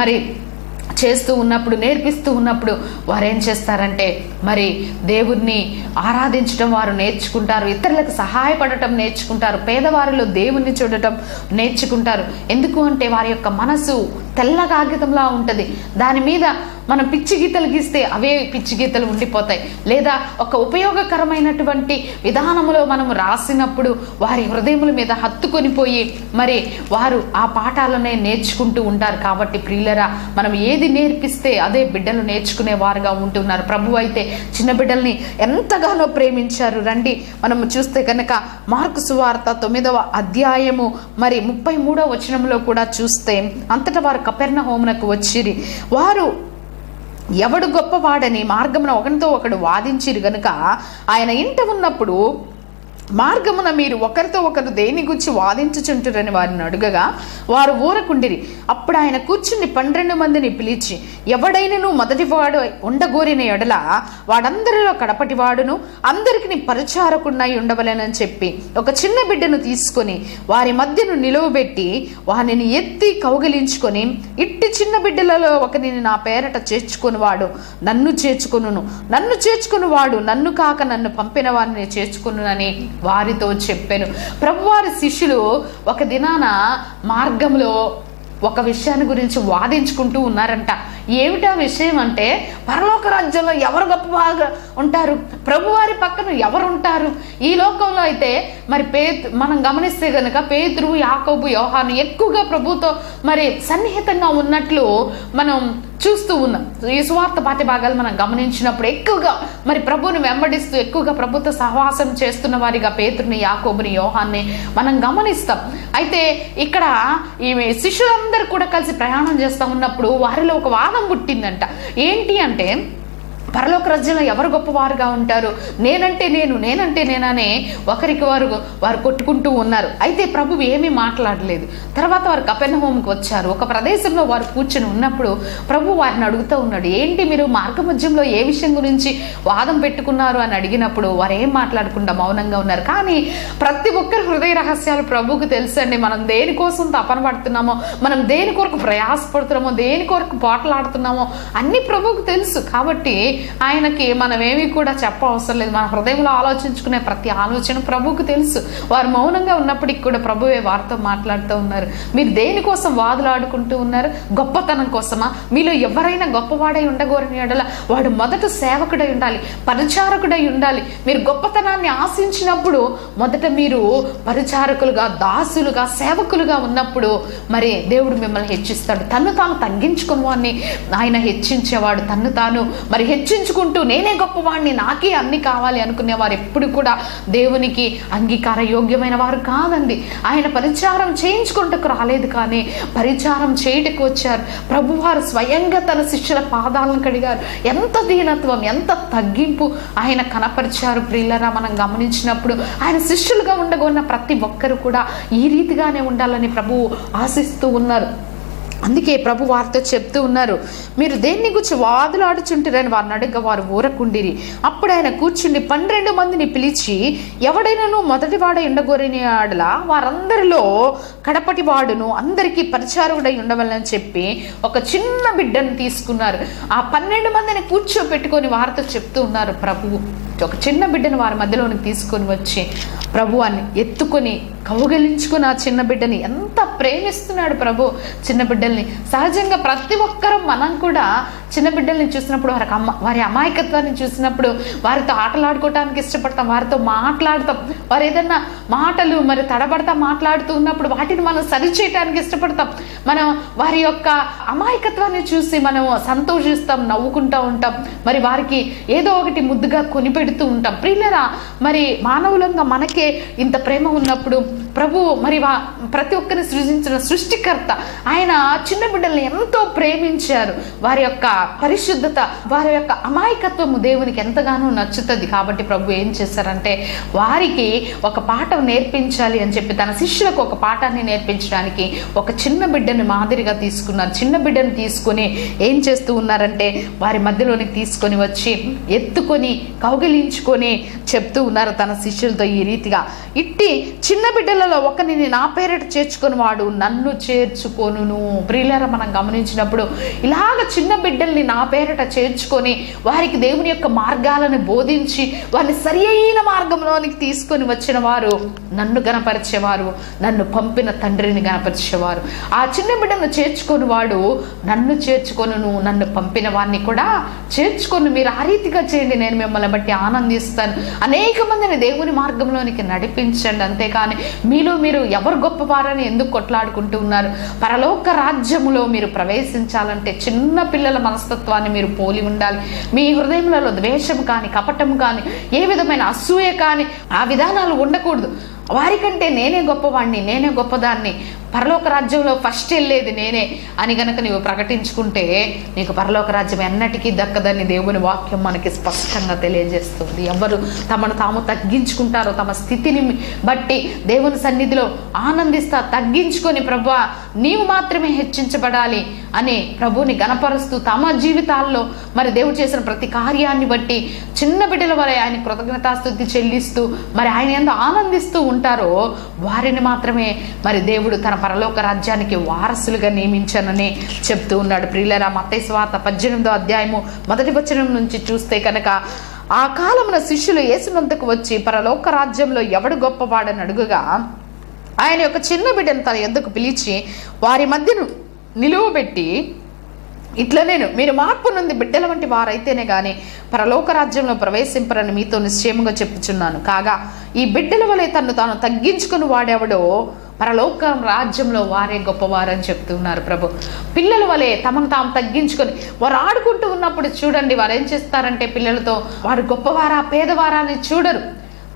మరి చేస్తూ ఉన్నప్పుడు, నేర్పిస్తూ ఉన్నప్పుడు వారు ఏం చేస్తారంటే మరి దేవుణ్ణి ఆరాధించడం వారు నేర్చుకుంటారు, ఇతరులకు సహాయపడటం నేర్చుకుంటారు, పేదవారిలో దేవుణ్ణి చూడటం నేర్చుకుంటారు. ఎందుకు అంటే వారి యొక్క మనసు తెల్ల కాగితంలా ఉంటుంది, దాని మీద మనం పిచ్చి గీతలు గీస్తే అవే పిచ్చి గీతలు ఉండిపోతాయి. లేదా ఒక ఉపయోగకరమైనటువంటి విధానంలో మనం రాసినప్పుడు వారి హృదయముల మీద హత్తుకొని పోయి మరి వారు ఆ పాఠాలనే నేర్చుకుంటూ ఉంటారు. కాబట్టి ప్రియులరా, మనం ఏది నేర్పిస్తే అదే బిడ్డలు నేర్చుకునే వారుగా ఉంటున్నారు. ప్రభు అయితే చిన్న బిడ్డల్ని ఎంతగానో ప్రేమించారు. రండి మనం చూస్తే కనుక మార్కు సువార్త 9వ అధ్యాయము మరి 33వ వచనంలో కూడా చూస్తే, అంతటా వారు కపెర్నహూమునకు వచ్చిరి. వారు ఎవడు గొప్పవాడని మార్గమున ఒకరితో ఒకడు వాదించిరు గనుక ఆయన ఇంట ఉన్నప్పుడు మార్గమున మీరు ఒకరితో ఒకరు దేని గురించి వాదించుచుంటురని వారిని అడుగగా వారు ఊరకుండిరి. అప్పుడు ఆయన కూర్చుని 12 మందిని పిలిచి, ఎవడైనను మొదటివాడు ఉండగోరిన ఎడల వాడందరిలో కడపటివాడును అందరికి పరిచారకున్నై ఉండవలెనని చెప్పి ఒక చిన్న బిడ్డను తీసుకొని వారి మధ్యను నిలువబెట్టి వానిని ఎత్తి కౌగిలించుకొని, ఇట్టి చిన్న బిడ్డలలో ఒకరిని నా పేరట చేర్చుకునివాడు నన్ను చేర్చుకొనును, నన్ను చేర్చుకునివాడు నన్ను కాక నన్ను పంపిన వారిని చేర్చుకొనునని వారితో చెప్పాను. ప్రభువారి శిష్యులు ఒక దినాన మార్గంలో ఒక విషయాన్ని గురించి వాదించుకుంటూ ఉన్నారంట. ఏమిటా విషయం అంటే, పరలోక రాజ్యంలో ఎవరు గొప్పగా ఉంటారు, ప్రభువారి పక్కన ఎవరు ఉంటారు. ఈ లోకంలో అయితే మరి మనం గమనిస్తే కనుక పేతురు, యాకోబు, యోహాను ఎక్కువగా ప్రభుతో మరి సన్నిహితంగా ఉన్నట్లు మనం చూస్తూ ఉన్నాం. ఈ సువార్త పాఠ్య భాగాలు మనం గమనించినప్పుడు ఎక్కువగా మరి ప్రభుని వెంబడిస్తూ ఎక్కువగా ప్రభుత్వ సహవాసం చేస్తున్న వారిగా పేతురుని, యాకోబుని, యోహాన్ని మనం గమనిస్తాం. అయితే ఇక్కడ ఈ శిష్యులందరూ కూడా కలిసి ప్రయాణం చేస్తూ ఉన్నప్పుడు వారిలో ఒక వాదం పుట్టిందంట. ఏంటి అంటే, పరలోక రాజ్యంలో ఎవరు గొప్పవారుగా ఉంటారు? నేనంటే నేననే ఒకరికి వారు కొట్టుకుంటూ ఉన్నారు. అయితే ప్రభువు ఏమీ మాట్లాడలేదు. తర్వాత వారు కపెర్నహూముకు వచ్చారు. ఒక ప్రదేశంలో వారు కూర్చుని ఉన్నప్పుడు ప్రభు వారిని అడుగుతూ ఉన్నాడు, ఏంటి మీరు మార్గ మధ్యంలో ఏ విషయం గురించి వాదం పెట్టుకున్నారు అని అడిగినప్పుడు వారు ఏం మాట్లాడకుండా మౌనంగా ఉన్నారు. కానీ ప్రతి ఒక్కరి హృదయ రహస్యాలు ప్రభువుకు తెలుసండి. మనం దేనికోసం తపన పడుతున్నామో, మనం దేని కొరకు ప్రయాసపడుతున్నామో, దేని కొరకు పోట్లాడుతున్నామో అన్ని ప్రభువుకు తెలుసు. కాబట్టి ఆయనకి మనం ఏమీ కూడా చెప్పవసరం లేదు. మన హృదయంలో ఆలోచించుకునే ప్రతి ఆలోచన ప్రభువుకు తెలుసు. వారు మౌనంగా ఉన్నప్పటికీ కూడా ప్రభువే వారితో మాట్లాడుతూ ఉన్నారు. మీరు దేనికోసం వాదులాడుకుంటూ ఉన్నారు? గొప్పతనం కోసమా? మీలో ఎవరైనా గొప్పవాడై ఉండగోరని ఎడల వాడు మొదట సేవకుడై ఉండాలి, పరిచారకుడై ఉండాలి. మీరు గొప్పతనాన్ని ఆశించినప్పుడు మొదట మీరు పరిచారకులుగా, దాసులుగా, సేవకులుగా ఉన్నప్పుడు మరి దేవుడు మిమ్మల్ని హెచ్చిస్తాడు. తన్ను తాను తగ్గించుకున్న వాడిని ఆయన హెచ్చించేవాడు. తన్ను తాను మరి హెచ్చించుకుంటూ నేనే గొప్పవాడిని, నాకే అన్ని కావాలి అనుకునే వారు ఎప్పుడు కూడా దేవునికి అంగీకార యోగ్యమైన వారు కాదండి. ఆయన పరిచారం చేయించుకుంటకు రాలేదు, కానీ పరిచారం చేయటకు వచ్చారు. ప్రభువారు స్వయంగా తన శిష్యుల పాదాలను కడిగారు. ఎంత దీనత్వం, ఎంత తగ్గింపు ఆయన కనపరిచారు. ప్రియులరా, మనం గమనించినప్పుడు ఆయన శిష్యులుగా ఉండగొన్న ప్రతి ఒక్కరు కూడా ఈ రీతిగానే ఉండాలని ప్రభువు ఆశిస్తూ ఉన్నారు. అందుకే ప్రభు వారితో చెప్తూ ఉన్నారు, మీరు దేన్ని గురించి వాదులాడుచుంటారని వారిని అడగ వారు ఊరకుండిరి. అప్పుడు ఆయన కూర్చుండి 12 మందిని పిలిచి, ఎవడైనాను మొదటి వాడై ఉండగోరని ఆడలా వారందరిలో కడపటి వాడును అందరికీ పరిచారకుడై ఉండవాలని చెప్పి ఒక చిన్న బిడ్డను తీసుకున్నారు. ఆ 12 మందిని కూర్చోబెట్టుకొని వారితో చెప్తూ ఉన్నారు ప్రభువు. ఒక చిన్న బిడ్డను వారి మధ్యలోనికి తీసుకొని వచ్చి ప్రభువాన్ని ఎత్తుకొని కౌగలించుకుని ఆ చిన్న బిడ్డని ఎంత ప్రేమిస్తున్నాడు ప్రభు. చిన్న బిడ్డల్ని సహజంగా ప్రతి ఒక్కరూ మనం కూడా చిన్న బిడ్డల్ని చూసినప్పుడు వారి అమాయకత్వాన్ని చూసినప్పుడు వారితో ఆటలాడుకోవడానికి ఇష్టపడతాం, వారితో మాట్లాడతాం. వారు ఏదన్నా మాటలు మరి తడబడతా మాట్లాడుతూ ఉన్నప్పుడు వాటిని మనం సరిచేయటానికి ఇష్టపడతాం. మనం వారి యొక్క అమాయకత్వాన్ని చూసి మనం సంతోషిస్తాం, నవ్వుకుంటూ ఉంటాం. మరి వారికి ఏదో ఒకటి ముద్దుగా కొనిపెడుతూ ఉంటాం. ప్రియులరా, మరి మానవులంగా మనకే ఇంత ప్రేమ ఉన్నప్పుడు ప్రభు మరి ప్రతి ఒక్కరిని సృజించిన సృష్టికర్త ఆయన చిన్న బిడ్డల్ని ఎంతో ప్రేమించారు. వారి యొక్క పరిశుద్ధత, వారి యొక్క అమాయకత్వము దేవునికి ఎంతగానో నచ్చుతుంది. కాబట్టి ప్రభు ఏం చేశారంటే వారికి ఒక పాఠం నేర్పించాలి అని చెప్పి తన శిష్యులకు ఒక పాఠాన్ని నేర్పించడానికి ఒక చిన్న బిడ్డని మాదిరిగా తీసుకున్నారు. చిన్న బిడ్డను తీసుకొని ఏం చేస్తూ ఉన్నారంటే వారి మధ్యలోనికి తీసుకొని వచ్చి ఎత్తుకొని కౌగిలించుకొని చెప్తూ ఉన్నారు తన శిష్యులతో ఈ రీతిగా, ఇట్టి చిన్న బిడ్డలలో ఒకరిని నా పేరిట చేర్చుకొని వాడు నన్ను చేర్చుకొనును. ప్రియులారా, మనం గమనించినప్పుడు ఇలాగ చిన్న బిడ్డల్ని నా పేరిట చేర్చుకొని వారికి దేవుని యొక్క మార్గాలను బోధించి వారిని సరి అయిన మార్గంలోనికి తీసుకొని వచ్చిన వారు నన్ను గనపరిచేవారు, నన్ను పంపిన తండ్రిని గనపరిచేవారు. ఆ చిన్న బిడ్డను చేర్చుకొని వాడు నన్ను చేర్చుకొనును, నన్ను పంపిన వారిని కూడా చేర్చుకొని మీరు ఆ రీతిగా చేయండి, నేను మిమ్మల్ని బట్టి ఆనందిస్తాను. అనేక మందిని దేవుని మార్గంలోనికి నడిపించండి. అంతేకాని మీలో మీరు ఎవరు గొప్పవారని ఎందుకు కొట్లాడుకుంటూ ఉన్నారు? పరలోక రాజ్యములో మీరు ప్రవేశించాలంటే చిన్న పిల్లల మనస్తత్వాన్ని మీరు పోలి ఉండాలి. మీ హృదయంలో ద్వేషం కానీ, కపటం కానీ, ఏ విధమైన అసూయ కానీ ఆ విధానాలు ఉండకూడదు. వారికంటే నేనే గొప్పవాడిని, నేనే గొప్పదాన్ని, పరలోక రాజ్యంలో ఫస్ట్ వెళ్ళేది నేనే అని గనక నీవు ప్రకటించుకుంటే నీకు పరలోక రాజ్యం ఎన్నటికీ దక్కదని దేవుని వాక్యం మనకి స్పష్టంగా తెలియజేస్తుంది. ఎవరు తమను తాము తగ్గించుకుంటారో, తమ స్థితిని బట్టి దేవుని సన్నిధిలో ఆనందిస్తా తగ్గించుకొని ప్రభువా నీవు మాత్రమే హెచ్చించబడాలి అని ప్రభువుని గణపరుస్తూ తమ జీవితాల్లో మరి దేవుడు చేసిన ప్రతి కార్యాన్ని బట్టి చిన్న బిడ్డల వలె ఆయన కృతజ్ఞతాస్తుతి చెల్లిస్తూ మరి ఆయన ఎంత ఆనందిస్తూ ఉంటారో వారిని మాత్రమే మరి దేవుడు తన పరలోక రాజ్యానికి వారసులుగా నియమించానని చెప్తూ ఉన్నాడు. ప్రియులారా, మత్తయి సువార్త 18వ అధ్యాయము 1వ వచనం నుంచి చూస్తే కనుక, ఆ కాలమున శిష్యులు యేసునందుకు వచ్చి పరలోక రాజ్యంలో ఎవడు గొప్పవాడని అడుగుగా ఆయన యొక్క చిన్న బిడ్డను తన యొద్దకు పిలిచి వారి మధ్యను నిలువబెట్టి ఇట్లా, నేను మీరు మార్పు నుండి బిడ్డల వంటి వారైతేనే కానీ పరలోక రాజ్యంలో ప్రవేశింపరని మీతో నిశ్చయముగా చెప్పుచున్నాను. కాగా ఈ బిడ్డల వలె తను తాను తగ్గించుకుని వాడెవడో పరలోక రాజ్యంలో వారే గొప్పవారని చెప్తున్నారు ప్రభు. పిల్లల వలె తమను తాము తగ్గించుకొని వారు ఆడుకుంటూ ఉన్నప్పుడు చూడండి, వారు ఏం చేస్తారంటే పిల్లలతో వారు గొప్పవారా పేదవారా అని చూడరు.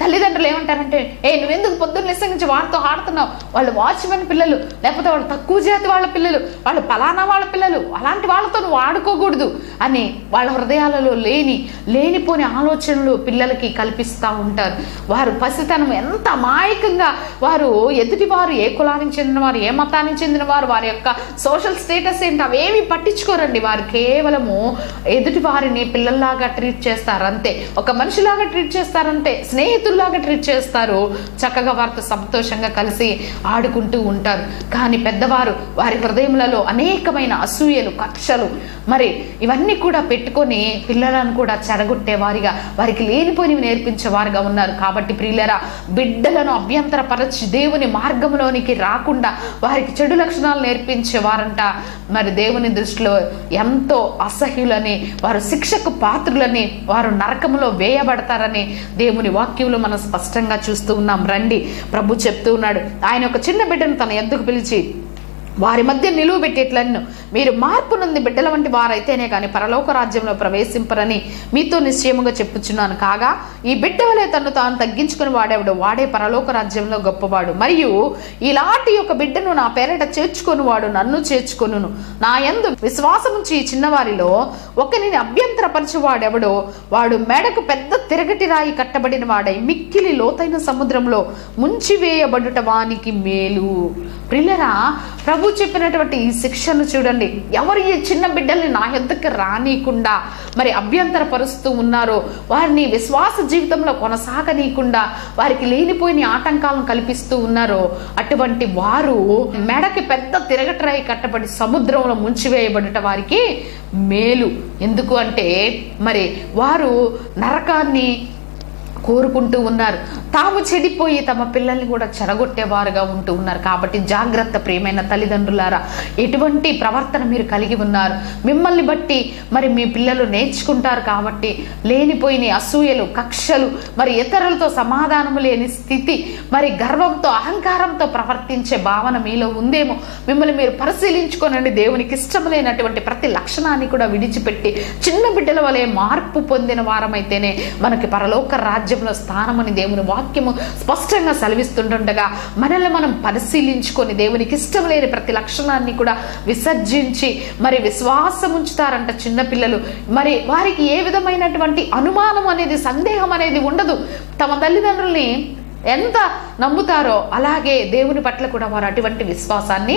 తల్లిదండ్రులు ఏమంటారంటే, నువ్వెందుకు పొద్దున్న లెస్స నుంచి వాడితో ఆడుతున్నావు, వాళ్ళు వాచ్మెన్ పిల్లలు, లేకపోతే వాళ్ళు తక్కువ జాతి వాళ్ళ పిల్లలు, వాళ్ళు పలానా వాళ్ళ పిల్లలు, అలాంటి వాళ్ళతో నువ్వు ఆడుకోకూడదు అని వాళ్ళ హృదయాలలో లేనిపోని ఆలోచనలు పిల్లలకి కల్పిస్తూ ఉంటారు. వారు పసితనం ఎంత అమాయకంగా వారు ఎదుటివారు ఏ కులానికి చెందినవారు, ఏ మతానికి చెందినవారు, వారి యొక్క సోషల్ స్టేటస్ ఏంటి అవేమి పట్టించుకోరండి. వారు కేవలము ఎదుటి వారిని పిల్లల్లాగా ట్రీట్ చేస్తారు అంతే, ఒక మనిషిలాగా ట్రీట్ చేస్తారంటే, స్నేహితుల్లాగా ట్రీట్ చేస్తారు. చక్కగా వారితో సంతోషంగా కలిసి ఆడుకుంటూ ఉంటారు. కానీ పెద్దవారు వారి హృదయములలో అనేకమైన అసూయలు, కక్షలు, మరి ఇవన్నీ కూడా పెట్టుకొని పిల్లలను కూడా చెడగొట్టేవారిగా, వారికి లేనిపోయినవి నేర్పించేవారుగా ఉన్నారు. కాబట్టి ప్రియులరా, బిడ్డలను అభ్యంతరపరచి దేవుని మార్గంలోనికి రాకుండా వారికి చెడు లక్షణాలు నేర్పించేవారంట మరి దేవుని దృష్టిలో ఎంతో అసహ్యులని, వారు శిక్షకు పాత్రులని, వారు నరకములో వేయబడతారని దేవుని వాక్యంలో మనం స్పష్టంగా చూస్తూ ఉన్నాం. రండి, ప్రభు చెప్తూ ఉన్నాడు, ఆయన ఒక చిన్న బిడ్డను తన యొద్దకు పిలిచి వారి మధ్య నిలువ పెట్టేట్లను, మీరు మార్పు నుండి బిడ్డల వంటి వారైతేనే కానీ పరలోక రాజ్యంలో ప్రవేశింపరని మీతో నిశ్చయముగా చెప్పుచున్నాను. కాగా ఈ బిడ్డ వలె తను తాను తగ్గించుకుని వాడేవాడు, వాడే పరలోక రాజ్యంలో గొప్పవాడు. మరియు ఇలాంటి ఒక బిడ్డను నా పేరిట చేర్చుకొని వాడు నన్ను చేర్చుకొనును. నా యందు విశ్వాసముంచి ఈ చిన్నవారిలో ఒకరిని అభ్యంతరపరచువాడెవడో వాడు మెడకు పెద్ద తిరగటి రాయి కట్టబడిన వాడై మిక్కిలి లోతైన సముద్రంలో ముంచివేయబడుట వానికి మేలు. ప్రియులరా, ప్రభు చెప్పినటువంటి ఈ శిక్షను చూడండి. ఎవరు ఈ చిన్న బిడ్డల్ని నా యొద్దకు రానీయకుండా మరి అభ్యంతరపరుస్తూ ఉన్నారో, వారిని విశ్వాస జీవితంలో కొనసాగనీయకుండా వారికి లేనిపోయిన ఆటంకాలను కల్పిస్తూ ఉన్నారో, అటువంటి వారు మెడకి పెద్ద తిరగటరాయి కట్టబడి సముద్రంలో ముంచివేయబడుట వారికి మేలు. ఎందుకు అంటే మరి వారు నరకాన్ని కోరుకుంటూ ఉన్నారు, తాము చెడిపోయి తమ పిల్లల్ని కూడా చెడగొట్టేవారుగా ఉంటూ ఉన్నారు. కాబట్టి జాగ్రత్త ప్రియమైన తల్లిదండ్రులారా, ఎటువంటి ప్రవర్తన మీరు కలిగి ఉన్నారు, మిమ్మల్ని బట్టి మరి మీ పిల్లలు నేర్చుకుంటారు. కాబట్టి లేనిపోయిన అసూయలు, కక్షలు, మరి ఇతరులతో సమాధానము లేని స్థితి, మరి గర్వంతో అహంకారంతో ప్రవర్తించే భావన మీలో ఉందేమో మిమ్మల్ని మీరు పరిశీలించుకోనండి. దేవునికి ఇష్టం లేనటువంటి ప్రతి లక్షణాన్ని కూడా విడిచిపెట్టి చిన్న బిడ్డల వలె మార్పు పొందిన వారమైతేనే మనకి పరలోక రాజ్యంలో స్థానమని దేవుని వాక్యము స్పష్టంగా సెలవిస్తుండగా మనల్ని మనం పరిశీలించుకొని దేవునికి ఇష్టం లేని ప్రతి లక్షణాన్ని కూడా విసర్జించి మరి విశ్వాసం ఉంచుతారంట చిన్నపిల్లలు. మరి వారికి ఏ విధమైనటువంటి అనుమానం అనేది, సందేహం అనేది ఉండదు. తమ తల్లిదండ్రుల్ని ఎంత నమ్ముతారో అలాగే దేవుని పట్ల కూడా వారు అటువంటి విశ్వాసాన్ని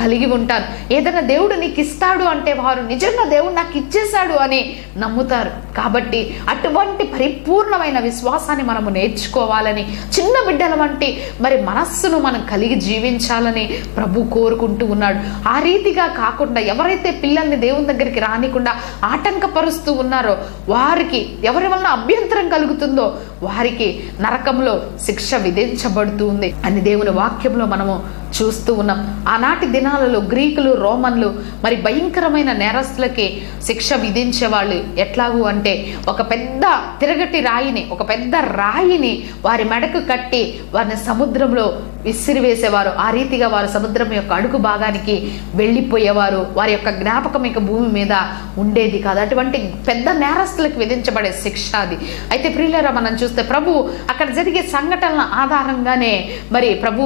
కలిగి ఉంటారు. ఏదైనా దేవుడు నీకు ఇస్తాడు అంటే వారు నిజంగా దేవుడు నాకు ఇచ్చేశాడు అని నమ్ముతారు. కాబట్టి అటువంటి పరిపూర్ణమైన విశ్వాసాన్ని మనము నేర్చుకోవాలని, చిన్న బిడ్డల వంటి మరి మనస్సును మనం కలిగి జీవించాలని ప్రభు కోరుకుంటూ ఉన్నాడు. ఆ రీతిగా కాకుండా ఎవరైతే పిల్లల్ని దేవుని దగ్గరికి రానికుండా ఆటంకపరుస్తూ ఉన్నారో, వారికి ఎవరి వలన అభ్యంతరం కలుగుతుందో వారికి నరకంలో శిక్ష విధించబడుతుంది అని దేవుని వాక్యంలో మనము చూస్తూ ఉన్నాం. ఆనాటి దినాలలో గ్రీకులు, రోమన్లు మరి భయంకరమైన నేరస్తులకి శిక్ష విధించేవాళ్ళు. ఎట్లాగూ అంటే ఒక పెద్ద తిరగటి రాయిని, ఒక పెద్ద రాయిని వారి మెడకు కట్టి వారిని సముద్రంలో విసిరివేసేవారు. ఆ రీతిగా వారు సముద్రం యొక్క అడుగు భాగానికి వెళ్ళిపోయేవారు. వారి యొక్క జ్ఞాపకం ఇక భూమి మీద ఉండేది కాదు. అటువంటి పెద్ద నేరస్తులకు విధించబడే శిక్ష అది. అయితే ప్రియులారా, మనం చూస్తే ప్రభు అక్కడ జరిగే సంఘటనల ఆధారంగానే మరి ప్రభు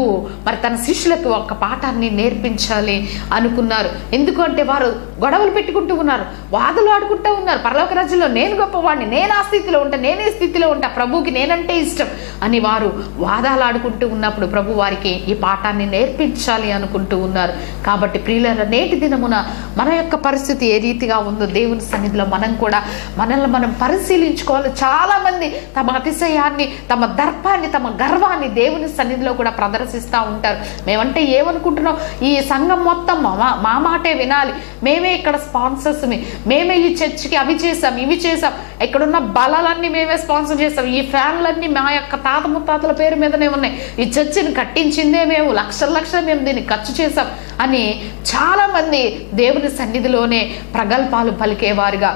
మరి తన శిష్యులకు ఒక పాఠాన్ని నేర్పించాలి అనుకున్నారు. ఎందుకంటే వారు గొడవలు పెట్టుకుంటూ ఉన్నారు, వాదులు ఆడుకుంటూ ఉన్నారు. పరలోక రాజ్యంలో నేను గొప్పవాడిని, నేను ఆ స్థితిలో ఉంటా, నేనే స్థితిలో ఉంటా, ప్రభువుకి నేనంటే ఇష్టం అని వారు వాదాలు ఆడుకుంటూ ఉన్నప్పుడు ప్రభు వారికి ఈ పాఠాన్ని నేర్పించాలి అనుకుంటూ ఉన్నారు. కాబట్టి ప్రియులారా, నేటి దినమున మన యొక్క పరిస్థితి ఏ రీతిగా ఉందో దేవుని సన్నిధిలో మనం కూడా మనల్ని మనం పరిశీలించుకోవాలి. చాలా మంది తమ అతిశయాన్ని, తమ దర్పాన్ని, తమ గర్వాన్ని దేవుని సన్నిధిలో కూడా ప్రదర్శిస్తూ ఉంటారు. మేమంటే ఏమనుకుంటున్నాం, ఈ సంఘం మొత్తం మా మాటే వినాలి, మేమే ఇక్కడ స్పాన్సర్స్, మేమే ఈ చర్చికి అవి చేసాం, ఇవి చేసాం, ఇక్కడున్న బలాలన్నీ మేమే స్పాన్సర్ చేసాం, ఈ ఫ్యాన్లన్నీ మా యొక్క తాత ముత్తాతల పేరు మీదనే ఉన్నాయి, ఈ చర్చిని కట్టించిందే మేము, లక్షల లక్షలు మేము దీన్ని ఖర్చు చేసాం అని చాలా మంది దేవుని సన్నిధిలోనే ప్రగల్భాలు పలికేవారుగా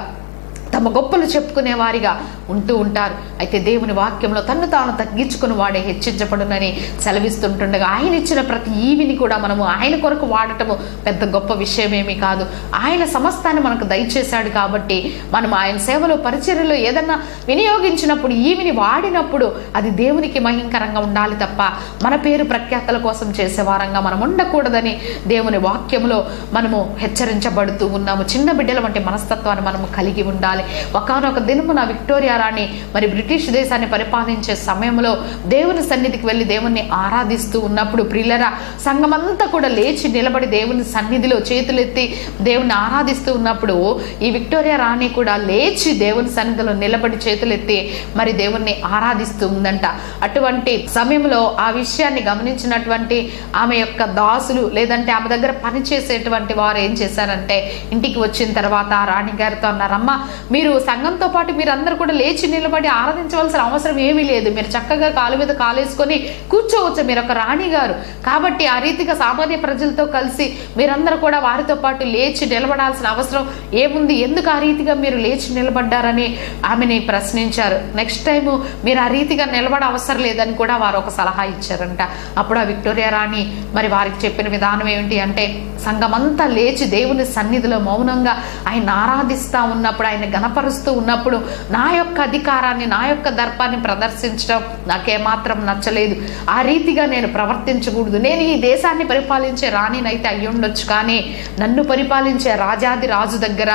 తమ గొప్పలు చెప్పుకునే వారిగా ఉంటూ ఉంటారు. అయితే దేవుని వాక్యంలో తన్ను తాను తగ్గించుకుని వాడే హెచ్చించబడునని సెలవిస్తుంటుండగా ఆయన ఇచ్చిన ప్రతి ఈవిని కూడా మనము ఆయన కొరకు వాడటము పెద్ద గొప్ప విషయమేమీ కాదు. ఆయన సమస్తాన్ని మనకు దయచేశాడు కాబట్టి మనం ఆయన సేవలో పరిచర్యలో ఏదన్నా వినియోగించినప్పుడు ఈవిని వాడినప్పుడు అది దేవునికి మహింకరంగా ఉండాలి తప్ప మన పేరు ప్రఖ్యాతల కోసం చేసేవారంగా మనం ఉండకూడదని దేవుని వాక్యంలో మనము హెచ్చరించబడుతూ ఉన్నాము. చిన్న బిడ్డల వంటి మనస్తత్వాన్ని మనము కలిగి ఉండాలి. ఒకానొక దినమున విక్టోరియా రాణి మరి బ్రిటిష్ దేశాన్ని పరిపాలించే సమయంలో దేవుని సన్నిధికి వెళ్ళి దేవుణ్ణి ఆరాధిస్తూ ఉన్నప్పుడు ప్రియులరా సంఘమంతా కూడా లేచి నిలబడి దేవుని సన్నిధిలో చేతులెత్తి దేవుణ్ణి ఆరాధిస్తూ ఉన్నప్పుడు ఈ విక్టోరియా రాణి కూడా లేచి దేవుని సన్నిధిలో నిలబడి చేతులెత్తి మరి దేవుణ్ణి ఆరాధిస్తూ ఉందంట. అటువంటి సమయంలో ఆ విషయాన్ని గమనించినటువంటి ఆమె యొక్క దాసులు లేదంటే ఆమె దగ్గర పనిచేసేటువంటి వారు ఏం చేశారంటే ఇంటికి వచ్చిన తర్వాత ఆ రాణి గారితో అన్నారమ్మా, మీరు సంఘంతో పాటు మీరు అందరూ కూడా లేచి నిలబడి ఆరాధించవలసిన అవసరం ఏమీ లేదు. మీరు చక్కగా కాలు మీద కాలేసుకొని కూర్చోవచ్చు. మీరు ఒక రాణి గారు కాబట్టి ఆ రీతిగా సామాన్య ప్రజలతో కలిసి మీరందరూ కూడా వారితో పాటు లేచి నిలబడాల్సిన అవసరం ఏముంది? ఎందుకు ఆ రీతిగా మీరు లేచి నిలబడ్డారని ఆమెని ప్రశ్నించారు. నెక్స్ట్ టైం మీరు ఆ రీతిగా నిలబడ అవసరం లేదని కూడా వారు ఒక సలహా ఇచ్చారంట. అప్పుడు ఆ విక్టోరియా రాణి మరి వారికి చెప్పిన విధానం ఏమిటి అంటే సంఘమంతా లేచి దేవుని సన్నిధిలో మౌనంగా ఆయన ఆరాధిస్తూ ఉన్నప్పుడు ఆయన గణపరుస్తూ ఉన్నప్పుడు నా యొక్క అధికారాన్ని నా యొక్క దర్పాన్ని ప్రదర్శించడం నాకేమాత్రం నచ్చలేదు. ఆ రీతిగా నేను ప్రవర్తించకూడదు. నేను ఈ దేశాన్ని పరిపాలించే రాణినైతే అయ్యి ఉండొచ్చు, కానీ నన్ను పరిపాలించే రాజాది రాజు దగ్గర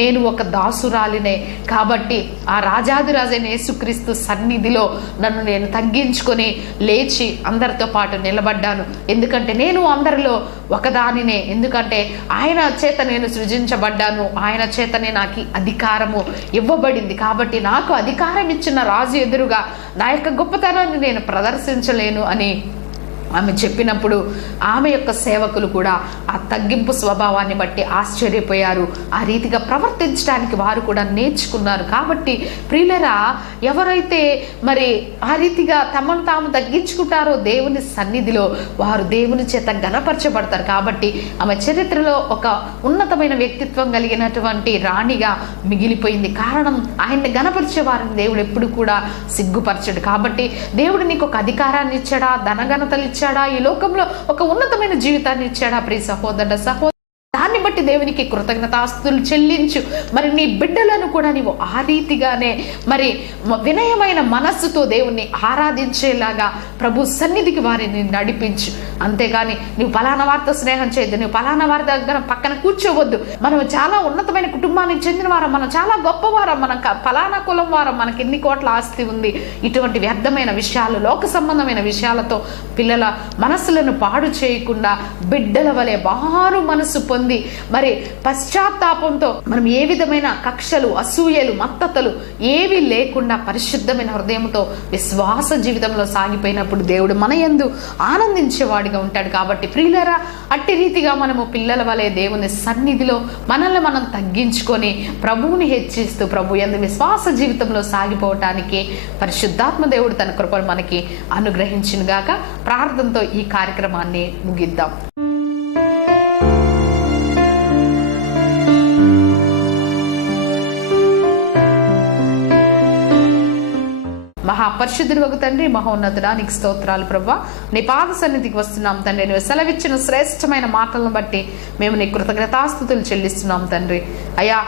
నేను ఒక దాసురాలినే. కాబట్టి ఆ రాజాది రాజైన యేసుక్రీస్తు సన్నిధిలో నన్ను నేను తగ్గించుకొని లేచి అందరితో పాటు నిలబడ్డాను. ఎందుకంటే నేను అందరిలో ఒకదానినే. ఎందుకంటే ఆయన చేత నేను సృజించబడ్డాను, ఆయన చేతనే నాకు అధికారము ఇవ్వబడింది. కాబట్టి నాకు అధికారం ఇచ్చిన రాజు ఎదురుగా నా యొక్క గొప్పతనాన్ని నేను ప్రదర్శించలేను అని ఆమె చెప్పినప్పుడు ఆమె యొక్క సేవకులు కూడా ఆ తగ్గింపు స్వభావాన్ని బట్టి ఆశ్చర్యపోయారు. ఆ రీతిగా ప్రవర్తించడానికి వారు కూడా నేర్చుకున్నారు. కాబట్టి ప్రియులరా ఎవరైతే మరి ఆ రీతిగా తమను తాము తగ్గించుకుంటారో దేవుని సన్నిధిలో వారు దేవుని చేత గణపరచబడతారు. కాబట్టి ఆమె చరిత్రలో ఒక ఉన్నతమైన వ్యక్తిత్వం కలిగినటువంటి రాణిగా మిగిలిపోయింది. కారణం ఆయన్ని గణపరిచే వారిని దేవుడు ఎప్పుడు కూడా సిగ్గుపరచడు. కాబట్టి దేవుడు నీకు ఒక అధికారాన్ని ఇచ్చాడా, ధనఘనతలు ఇచ్చాడా, ఈ లోకంలో ఒక ఉన్నతమైన జీవితాన్ని ఇచ్చాడా ప్రియ సహోదరుడ సహోదరు, దాన్ని బట్టి దేవునికి కృతజ్ఞతాస్తులు చెల్లించు. మరి నీ బిడ్డలను కూడా నీవు ఆ రీతిగానే మరి వినయమైన మనస్సుతో దేవుణ్ణి ఆరాధించేలాగా ప్రభు సన్నిధికి వారిని నడిపించు. అంతేగాని నువ్వు పలానా వారితో స్నేహం చేయొద్దు, నువ్వు పలానా వారి దగ్గర పక్కన కూర్చోవద్దు. మనం చాలా ఉన్నతమైన కుటుంబానికి చెందిన వారం, మనం చాలా గొప్పవారం, మనం పలానా కులం వారం, మనకి ఎన్ని కోట్ల ఆస్తి ఉంది. ఇటువంటి వ్యర్థమైన విషయాలు, లోక సంబంధమైన విషయాలతో పిల్లల మనస్సులను పాడు చేయకుండా బిడ్డల వలె బారు మనసు పొంది మరి పశ్చాత్తాపంతో మనం ఏ విధమైన కక్షలు, అసూయలు, మత్తతలు ఏవి లేకుండా పరిశుద్ధమైన హృదయంతో విశ్వాస జీవితంలో సాగిపోయినప్పుడు దేవుడు మన యందు ఆనందించేవాడిగా ఉంటాడు. కాబట్టి ప్రియులరా అట్టి రీతిగా మనము పిల్లల వలె దేవుని సన్నిధిలో మనల్ని మనం తగ్గించుకొని ప్రభువుని హెచ్చిస్తూ ప్రభు యందు విశ్వాస జీవితంలో సాగిపోవటానికి పరిశుద్ధాత్మ దేవుడు తన కృపను మనకి అనుగ్రహించును గాక. ప్రార్థనతో ఈ కార్యక్రమాన్ని ముగిద్దాం. మహాపరిశుద్ధుడు తండ్రి, మహోన్నతుడా నీకు స్తోత్రాలు ప్రభువా. నీ పాద సన్నిధికి వస్తున్నాం తండ్రి. నువ్వు సెలవిచ్చిన శ్రేష్టమైన మాటలను బట్టి మేము నీ కృతజ్ఞతాస్తుతులు చెల్లిస్తున్నాం తండ్రి. అయ్యా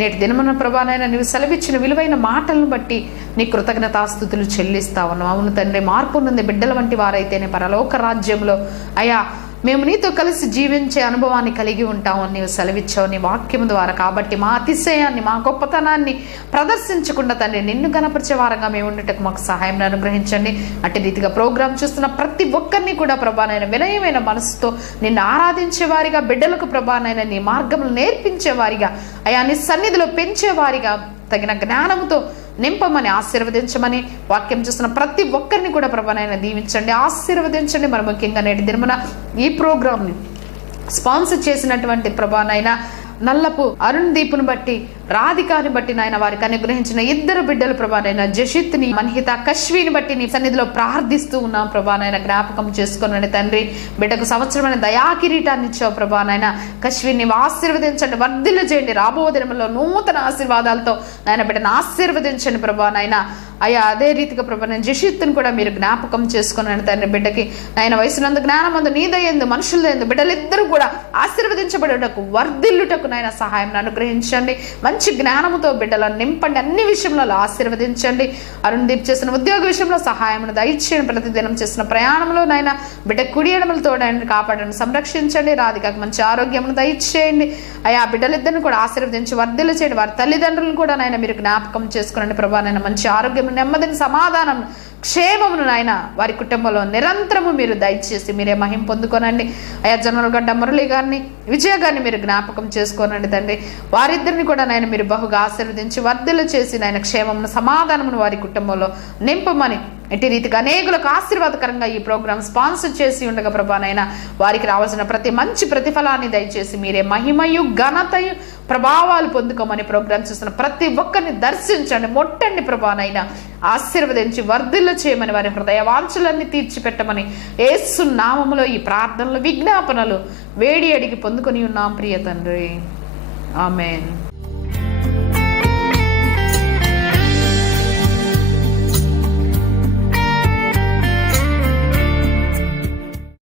నేటి దినమున ప్రభానైనా నువ్వు సెలవిచ్చిన విలువైన మాటలను బట్టి నీ కృతజ్ఞతాస్తుతులు చెల్లిస్తా ఉన్నాం. అవును తండ్రి, మార్పు నుండి బిడ్డల వంటి వారైతేనే పరలోక రాజ్యంలో అయ్యా మేము నీతో కలిసి జీవించే అనుభవాన్ని కలిగి ఉంటామని నీవు సెలవిచ్చావు నీ వాక్యం ద్వారా. కాబట్టి మా అతిశయాన్ని, మా గొప్పతనాన్ని ప్రదర్శించకుండా తండ్రి నిన్ను గణపరిచే వారంగా మేము ఉండటకు మాకు సహాయం అనుగ్రహించండి. అట్టి రీతిగా ప్రోగ్రాం చూస్తున్న ప్రతి ఒక్కరిని కూడా ప్రభానైనా వినయమైన మనసుతో నిన్ను ఆరాధించే వారిగా, బిడ్డలకు ప్రభానైనా నీ మార్గములు నేర్పించేవారిగా, అయా నీ సన్నిధిలో పెంచేవారిగా తగిన జ్ఞానంతో నింపమని ఆశీర్వదించమని వాక్యం చూస్తున్న ప్రతి ఒక్కరిని కూడా ప్రభానైనా దీవించండి, ఆశీర్వదించండి. మరి ముఖ్యంగా నేటి దినమున ఈ ప్రోగ్రామ్ని స్పాన్సర్ చేసినటువంటి ప్రభానైనా నల్లపు అరుణ్ దీపును బట్టి, రాధికాని బట్టి నాయన వారికి అనుగ్రహించిన ఇద్దరు బిడ్డలు ప్రభానైనా జషిత్ని, మన్హిత, కశ్విని బట్టి నీ సన్నిధిలో ప్రార్థిస్తూ ఉన్నాం ప్రభానైనా. జ్ఞాపకం చేసుకున్నాను తండ్రి. బిడ్డకు సంవత్సరమైన దయాకిరీటాన్ని ఇచ్చావు ప్రభానైనా. కశ్విని ఆశీర్వదించండి, వర్ధిల్ల చేయండి. రాబో దినములో నూతన ఆశీర్వాదాలతో నాయన బిడ్డను ఆశీర్వదించండి ప్రభానైనా. అయ్యా అదే రీతిగా ప్రభా నేను జషిత్తును కూడా మీరు జ్ఞాపకం చేసుకున్నాను తండ్రి. బిడ్డకి ఆయన వయసునందు, జ్ఞానమందు, నీ దయందు, మనుషుల యందు బిడ్డలిద్దరూ కూడా ఆశీర్వదించబడేటకు, వర్ధిల్లుటకు నాయన సహాయం అనుగ్రహించండి. మంచి జ్ఞానముతో బిడ్డలను నింపండి, అన్ని విషయంలో ఆశీర్వదించండి. అరుణ్ దీప్ చేసిన ఉద్యోగ విషయంలో సహాయం దయచేయండి. ప్రతిదినం చేసిన ప్రయాణంలో నాయన బిడ్డ కుడి ఎడమలతో ఆయన కాపాడండి, సంరక్షించండి. రాధికకు మంచి ఆరోగ్యమును దయచేయండి. అయ్యా బిడ్డలిద్దరిని కూడా ఆశీర్వదించి వర్ధిల్ల చేయండి. వారి తల్లిదండ్రులను కూడా నాయన మీరు జ్ఞాపకం చేసుకునండి ప్రభా. నాయన మంచి ఆరోగ్యం, నెమ్మదిని, సమాధానం, క్షేమమును నాయన వారి కుటుంబంలో నిరంతరము మీరు దయచేసి మీరే మహిమ పొందుకోనండి. అయ్యా జొన్నలగడ్డ మురళి గారిని, విజయ గారిని మీరు జ్ఞాపకం చేసుకోనండి తండ్రి. వారిద్దరిని కూడా నాయన మీరు బహుగా ఆశీర్వదించి వర్ధిల్ల చేసి నాయన క్షేమమును, సమాధానమును వారి కుటుంబంలో నింపమని, ఇటు రీతిగా అనేకులకు ఆశీర్వాదకరంగా ఈ ప్రోగ్రాం స్పాన్సర్ చేసి ఉండగా ప్రభానైనా వారికి రావాల్సిన ప్రతి మంచి ప్రతిఫలాన్ని దయచేసి మీరే మహిమయు, ఘనతయు, ప్రభావాలు పొందుకోమని ప్రోగ్రాం చూసిన ప్రతి ఒక్కరిని దర్శించండి, ముట్టండి ప్రభానైనా. ఆశీర్వదించి వర్ధిల్ల చేయమని, వారి హృదయ వాంఛలన్నీ తీర్చిపెట్టమని యేసు నామములో ఈ ప్రార్థనలు, విజ్ఞాపనలు వేడి అడిగి పొందుకొని ఉన్నాం ప్రియ తండ్రి. ఆమేన్.